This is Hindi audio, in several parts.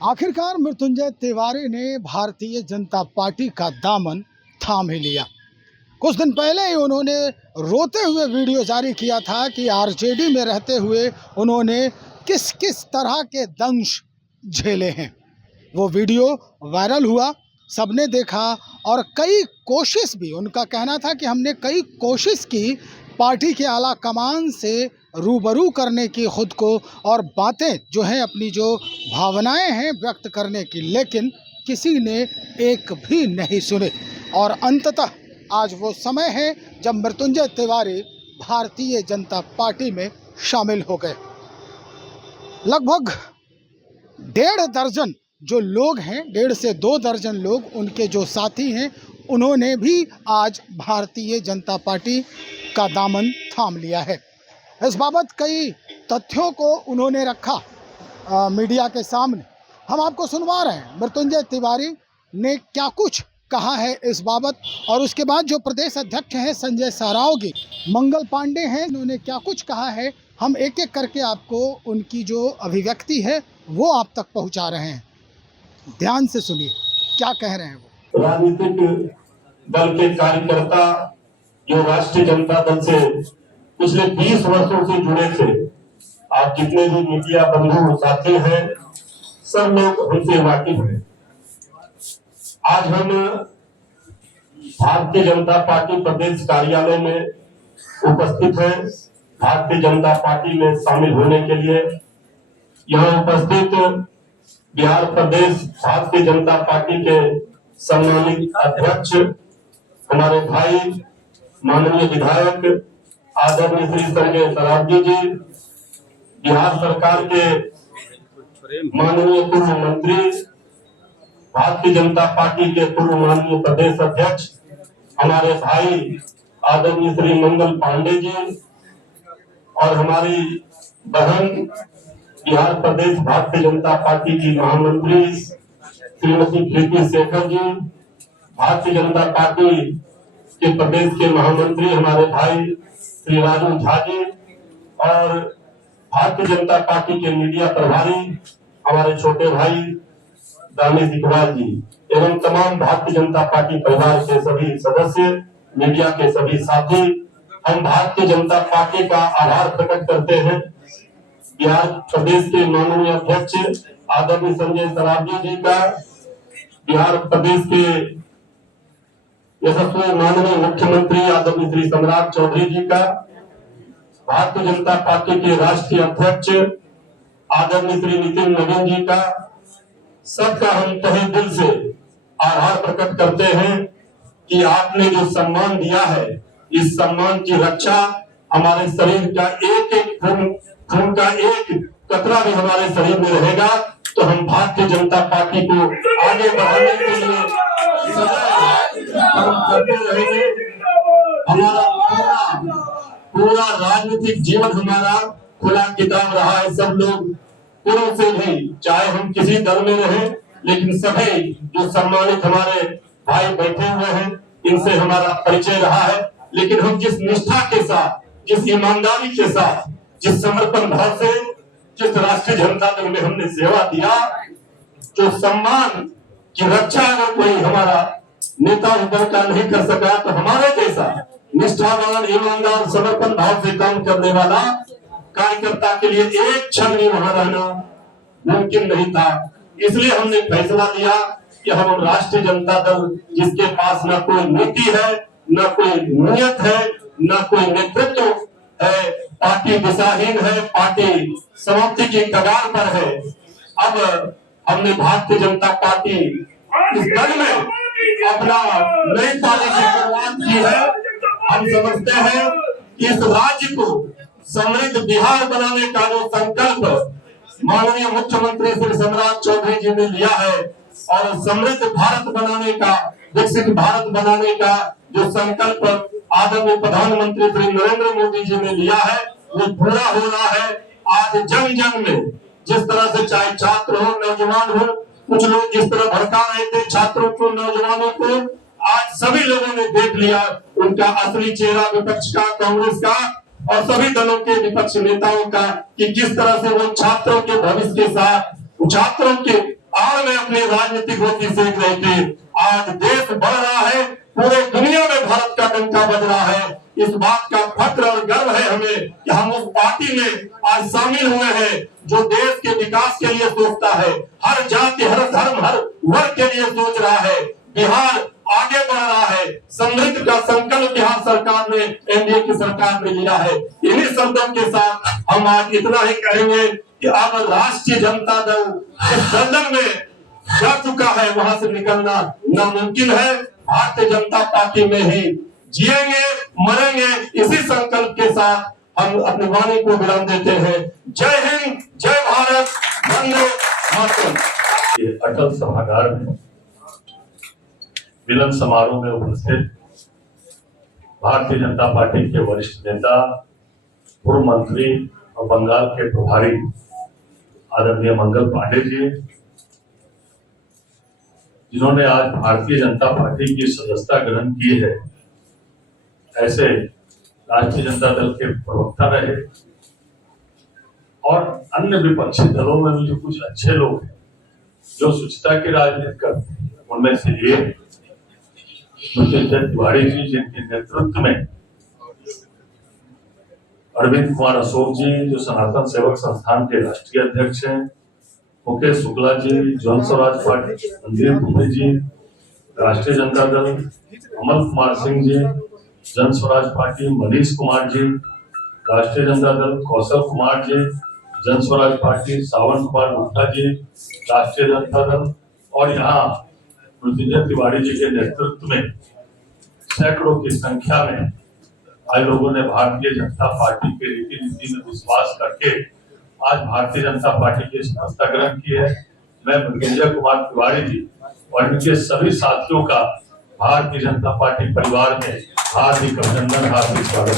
आखिरकार मृत्युंजय तिवारी ने भारतीय जनता पार्टी का दामन थाम ही लिया। कुछ दिन पहले ही उन्होंने रोते हुए वीडियो जारी किया था कि आरजेडी में रहते हुए उन्होंने किस किस तरह के दंश झेले हैं। वो वीडियो वायरल हुआ, सबने देखा और कई कोशिश भी, उनका कहना था कि हमने कई कोशिश की पार्टी के आला कमान से रूबरू करने की खुद को और बातें जो हैं, अपनी जो भावनाएं हैं व्यक्त करने की, लेकिन किसी ने एक भी नहीं सुने। और अंततः आज वो समय है जब मृत्युंजय तिवारी भारतीय जनता पार्टी में शामिल हो गए। लगभग 1.5 दर्जन जो लोग हैं, 1.5 से 2 दर्जन लोग, उनके जो साथी हैं, उन्होंने भी आज भारतीय जनता पार्टी का दामन थाम लिया है। इस बाबत कई तथ्यों को उन्होंने रखा मीडिया के सामने। हम आपको सुनवा रहे हैं मृत्युंजय तिवारी ने क्या कुछ कहा है इस बाबत, और उसके बाद जो प्रदेश अध्यक्ष हैं संजय सरावगी, मंगल पांडे हैं, उन्होंने क्या कुछ कहा है। हम एक एक करके आपको उनकी जो अभिव्यक्ति है वो आप तक पहुंचा रहे हैं। ध्यान से सुनिए क्या कह रहे हैं वो। राजनीतिक दल के कार्यकर्ता जो राष्ट्रीय जनता दल से पिछले 20 वर्षों से जुड़े थे, आप जितने भी मीडिया बंधु साथी हैं, सब लोग हमसे वाकिफ हैं। आज हम भारतीय जनता पार्टी प्रदेश कार्यालय में उपस्थित हैं। भारतीय जनता पार्टी में शामिल होने के लिए यहाँ उपस्थित बिहार प्रदेश भारतीय जनता पार्टी के सम्मानित अध्यक्ष हमारे भाई माननीय विधायक आदरणीय श्री संजय सरावगी जी, बिहार सरकार के माननीय पूर्व मंत्री, भारतीय जनता पार्टी के पूर्व माननीय प्रदेश अध्यक्ष हमारे भाई आदरणीय श्री मंगल पांडे जी, और हमारी बहन बिहार प्रदेश भारतीय जनता पार्टी की महामंत्री श्रीमती प्रीति शेखर जी, भारतीय जनता पार्टी के प्रदेश के महामंत्री हमारे भाई श्री राजू झा जी, और भारतीय जनता पार्टी के मीडिया प्रभारी हमारे छोटे भाई दानिश इकबाल जी, एवं तमाम भारतीय जनता पार्टी परिवार के सभी सदस्य, मीडिया के सभी साथी, हम भारतीय जनता पार्टी का आभार प्रकट करते हैं बिहार प्रदेश के माननीय अध्यक्ष आदरणीय संजय सरावगी जी का, बिहार प्रदेश के यशस्वी माननीय मुख्यमंत्री आदरणीय श्री सम्राट चौधरी जी का, भारतीय जनता पार्टी के राष्ट्रीय अध्यक्ष आदरणीय श्री नितिन नवीन जी का, सबका हम तहे दिल से आभार प्रकट करते हैं कि आपने जो सम्मान दिया है, इस सम्मान की रक्षा हमारे शरीर का एक एक खून का एक कतरा भी हमारे शरीर में रहेगा तो हम भारतीय जनता पार्टी को आगे बढ़ाने के लिए हम करते रहेंगे। हमारा पूरा राजनीतिक जीवन हमारा खुला किताब रहा है। सब लोग पूर्व से भी, चाहे हम किसी दल में रहे, लेकिन सभी जो सम्मानित हमारे भाई बैठे हुए हैं, इनसे हमारा परिचय रहा है। लेकिन हम जिस निष्ठा के साथ, जिस ईमानदारी के साथ, जिस समर्पण भाव से, जिस राष्ट्रीय जनता दल में हमने सेवा दिया, जो सम्मान की रक्षा अगर कोई हमारा नेता उभर का नहीं कर सका, तो हमारे जैसा निष्ठावान, ईमानदार, समर्पण भाव से काम करने वाला कार्यकर्ता के लिए एक क्षण भी वहां रहना मुमकिन नहीं था। इसलिए हमने फैसला लिया कि हम राष्ट्रीय जनता दल, जिसके पास न कोई नीति है, न कोई नियत है, न कोई नेतृत्व है, पार्टी दिशाहीन है, पार्टी समाप्ति की कगार पर है। अब हमने भारतीय जनता पार्टी इस दल में अपना नई पारी की शुरुआत की है। हम समझते हैं कि इस राज्य को समृद्ध बिहार बनाने का जो संकल्प माननीय मुख्यमंत्री श्री सम्राट चौधरी जी ने लिया है, और समृद्ध भारत बनाने का, विकसित भारत बनाने का जो संकल्प आदरणीय प्रधानमंत्री श्री नरेंद्र मोदी जी ने लिया है, वो पूरा हो रहा है। आज जन जन में जिस तरह से, चाहे छात्र हो, नौजवान हो, कुछ लोग जिस तरह भड़का रहे थे छात्रों को, नौजवानों को, आज सभी लोगों ने देख लिया उनका असली चेहरा विपक्ष का, कांग्रेस का और सभी दलों के विपक्ष नेताओं का, कि किस तरह से वो छात्रों के भविष्य के साथ, छात्रों के राजनीतिक रोटी सेक रहे थे। आज देश बढ़ रहा है, पूरे दुनिया में भारत का डंका बज रहा है। इस बात का फख्र और गर्व है हमें कि हम उस पार्टी में आज शामिल हुए हैं जो देश के विकास के लिए सोचता है, हर जाति, हर धर्म, हर वर्ग के लिए सोच रहा है। बिहार आगे बढ़ रहा है, समृद्धि का संकल्प बिहार सरकार ने, एनडीए की सरकार ने लिया है। इन्हीं शब्दों के साथ हम आज इतना ही कहेंगे कि अब राष्ट्रीय जनता दल इस दलदल में जा चुका है, वहां से निकलना नामुमकिन है। भारतीय जनता पार्टी में ही जिएंगे, मरेंगे, इसी संकल्प के साथ हम अपनी वाणी को विराम देते हैं। जय हिंद, जय भारत, वंदे मातरम। ये अटल सभागार में मिलन समारोह में उपस्थित भारतीय जनता पार्टी के वरिष्ठ नेता, पूर्व मंत्री और बंगाल के प्रभारी आदरणीय मंगल पांडे जी, जिन्होंने आज भारतीय जनता पार्टी की सदस्यता ग्रहण की है, ऐसे राष्ट्रीय जनता दल के प्रवक्ता रहे और अन्य विपक्षी दलों में भी जो कुछ अच्छे लोग हैं जो स्वच्छता की राजनीति करते हैं, उनमें से एक मृत्युंजय तिवारी जी, जिनके नेतृत्व में अरविंद कुमार अशोक जी जो सनातन सेवक संस्थान के राष्ट्रीय अध्यक्ष हैं, मुकेश शुक्ला जी जन स्वराज पार्टी, मंदिर दुबे जी राष्ट्रीय जनता दल, अमल कुमार सिंह जी जन स्वराज पार्टी, मनीष कुमार जी राष्ट्रीय जनता दल, कौशल कुमार जी जन स्वराज पार्टी, सावन कुमार गुप्ता जी राष्ट्रीय जनता दल और यहाँ मृत्युंजय तिवारी जी के नेतृत्व में सैकड़ों की संख्या में आज लोगों ने भारतीय जनता पार्टी के रीति नीति में विश्वास करके आज भारतीय जनता पार्टी की सदस्यता ग्रहण की है। मैं मृत्युंजय कुमार तिवारी जी और इनके सभी साथियों का भारतीय जनता पार्टी परिवार में हार्दिक अभिनंदन, हार्दिक स्वागत।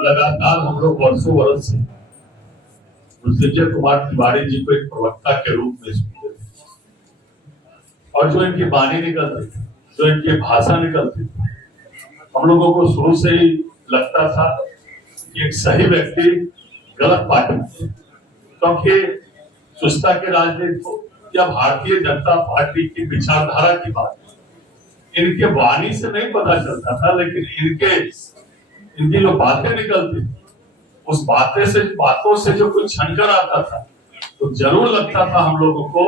लगातार हम लोग वर्षों वर्ष से मृत्युंजय कुमार तिवारी जी को एक प्रवक्ता के रूप में सुनते थे और जो इनकी वाणी निकलती थी, जो इनकी भाषा निकलती थी, हम लोगों को शुरू से ही लगता था कि एक सही व्यक्ति गलत पार्टी, क्योंकि स्वच्छता की राजनीति या भारतीय जनता पार्टी की विचारधारा की बात इनके वाणी से नहीं पता चलता था, लेकिन इनकी जो बातें निकलती उस बातों से जो कुछ छनकर आता था तो जरूर लगता था हम लोगों को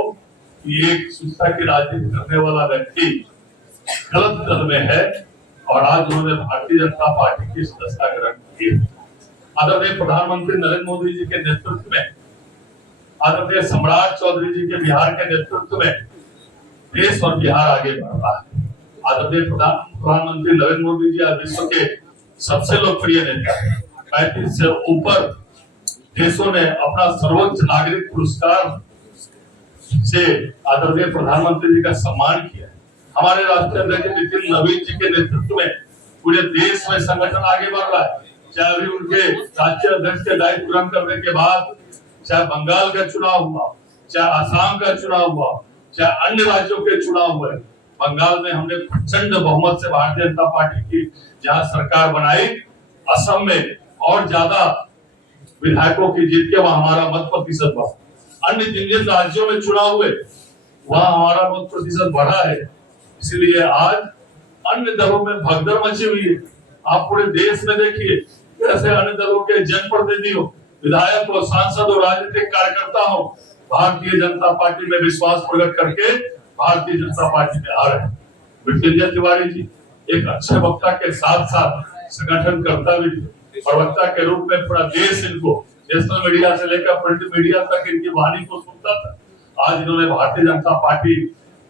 कि एक स्वच्छता की राजनीति करने वाला व्यक्ति गलत दल में है। और आज उन्होंने भारतीय जनता पार्टी की सदस्यता ग्रहण की। आदरणीय प्रधानमंत्री नरेंद्र मोदी जी के नेतृत्व में, आदरणीय सम्राट चौधरी जी के बिहार के नेतृत्व में देश और बिहार आगे बढ़ रहा है। आदरणीय प्रधानमंत्री नरेंद्र मोदी जी आज विश्व के सबसे लोकप्रिय नेता है। 35 से ऊपर देशों ने अपना सर्वोच्च नागरिक पुरस्कार से आदरणीय प्रधानमंत्री जी का सम्मान किया। हमारे राष्ट्रीय अध्यक्ष नितिन नवीन जी के नेतृत्व में पूरे देश में संगठन आगे बढ़ रहा है। चाहे अभी उनके राष्ट्रीय अध्यक्ष के दायित्व ग्रहण करने के बाद चाहे बंगाल का चुनाव हुआ, चाहे असम का चुनाव हुआ, चाहे अन्य राज्यों के चुनाव हुए, बंगाल में हमने प्रचंड बहुमत से भारतीय जनता पार्टी की जहां सरकार बनाई, असम में और ज्यादा विधायकों की जीत के वहां हमारा मत प्रतिशत बढ़ा। अन्य जिन राज्यों में चुनाव हुए वहां हमारा मत प्रतिशत बढ़ा है। इसलिए आज अन्य दलों में भगदड़ मची हुई है। आप पूरे देश में देखिए कैसे अन्य दलों के जनप्रतिनिधि हो, विधायक हो, सांसद हो, राजनीतिक कार्यकर्ता हो, भारतीय जनता पार्टी में विश्वास प्रकट करके भारतीय जनता पार्टी में आ रहे हैं। मृत्युंजय तिवारी जी एक अच्छे वक्ता के साथ साथ संगठन करता भी प्रवक्ता के रूप में पूरा देश इनको नेशनल मीडिया से लेकर प्रिंट मीडिया तक इनकी वाणी को सुनता था। आज इन्होंने भारतीय जनता पार्टी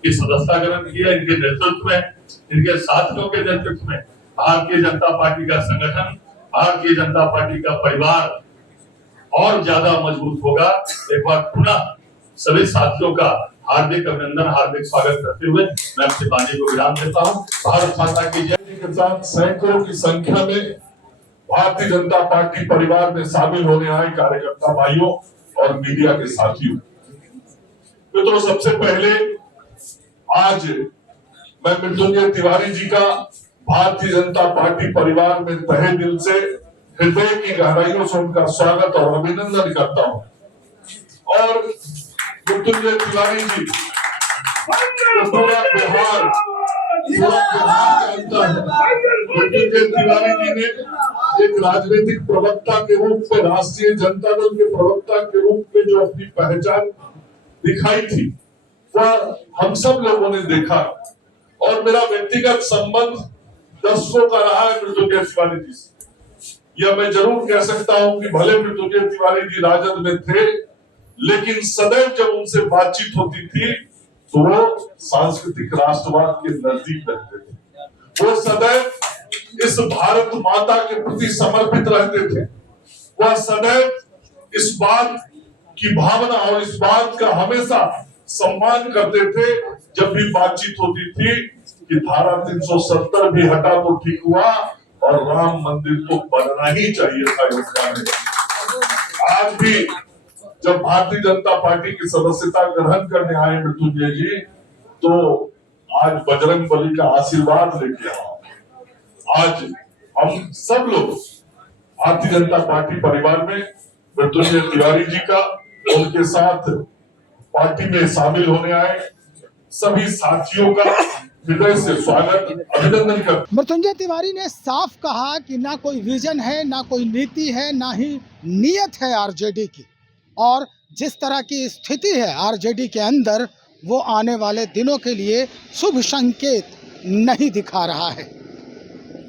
की सदस्यता ग्रहण की है। इनके नेतृत्व में, इनके साथियों के नेतृत्व में भारतीय जनता पार्टी का संगठन, भारतीय जनता पार्टी का परिवार और ज्यादा मजबूत होगा। एक बार पुनः सभी साथियों का हार्दिक अभिनंदन, हार्दिक स्वागत करते हुए मैं अपनी वाणी को विराम देता हूँ। भारत माता की जय के साथ सैकड़ों की संख्या में भारतीय जनता पार्टी परिवार में शामिल होने आए कार्यकर्ता भाइयों और मीडिया के साथियों, मित्रों, सबसे पहले आज मैं मृत्युंजय तिवारी जी का भारतीय जनता पार्टी परिवार में तहे दिल से हृदय की गहराइयों से उनका स्वागत और अभिनंदन करता हूँ। और मृत्युंजय तिवारी जी तो पूरा बिहार जानता है। मृत्युंजय तिवारी जी ने एक राजनीतिक प्रवक्ता के रूप में, राष्ट्रीय जनता दल के प्रवक्ता के रूप में जो अपनी पहचान दिखाई थी, वह हम सब लोगों ने देखा। और मेरा व्यक्तिगत संबंध दशकों का रहा है मृत्युंजय तिवारी जी से। यह मैं जरूर कह सकता हूं कि भले मृत्युंजय तिवारी जी राजद में थे, लेकिन सदैव जब उनसे बातचीत होती थी तो वो सांस्कृतिक राष्ट्रवाद के नजदीक रहते थे। वो सदैव इस भारत माता के प्रति समर्पित रहते थे। वह सदैव इस बात की भावना और इस बात का हमेशा सम्मान करते थे जब भी बातचीत होती थी कि धारा 370 भी हटा तो ठीक हुआ और राम मंदिर तो बनना ही चाहिए था अयोध्या में। आज भी जब भारतीय जनता पार्टी की सदस्यता ग्रहण करने आए मृत्युंजय जी, तो आज बजरंग बली का आशीर्वाद लेके आए। आज हम सब लोग भारतीय जनता पार्टी परिवार में मृत्युंजय तिवारी जी का, उनके साथ पार्टी में शामिल होने आए सभी साथियों का हृदय से स्वागत, अभिनंदन कर। मृत्युंजय तिवारी ने साफ कहा कि ना कोई विजन है, ना कोई नीति है, ना ही नियत है आरजेडी की, और जिस तरह की स्थिति है आरजेडी के अंदर, वो आने वाले दिनों के लिए शुभ संकेत नहीं दिखा रहा है।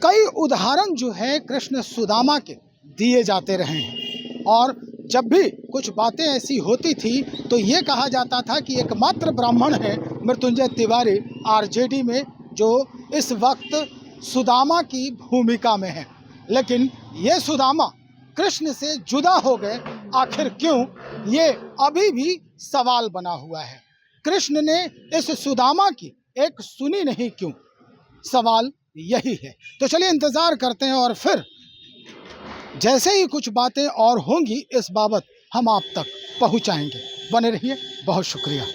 कई उदाहरण जो है कृष्ण सुदामा के दिए जाते रहे हैं, और जब भी कुछ बातें ऐसी होती थी तो ये कहा जाता था कि एकमात्र ब्राह्मण है मृत्युंजय तिवारी आरजेडी में जो इस वक्त सुदामा की भूमिका में है। लेकिन ये सुदामा कृष्ण से जुदा हो गए, आखिर क्यों, ये अभी भी सवाल बना हुआ है। कृष्ण ने इस सुदामा की एक सुनी नहीं क्यों, सवाल यही है। तो चलिए इंतज़ार करते हैं और फिर जैसे ही कुछ बातें और होंगी इस बाबत हम आप तक पहुंचाएंगे। बने रहिए, बहुत शुक्रिया।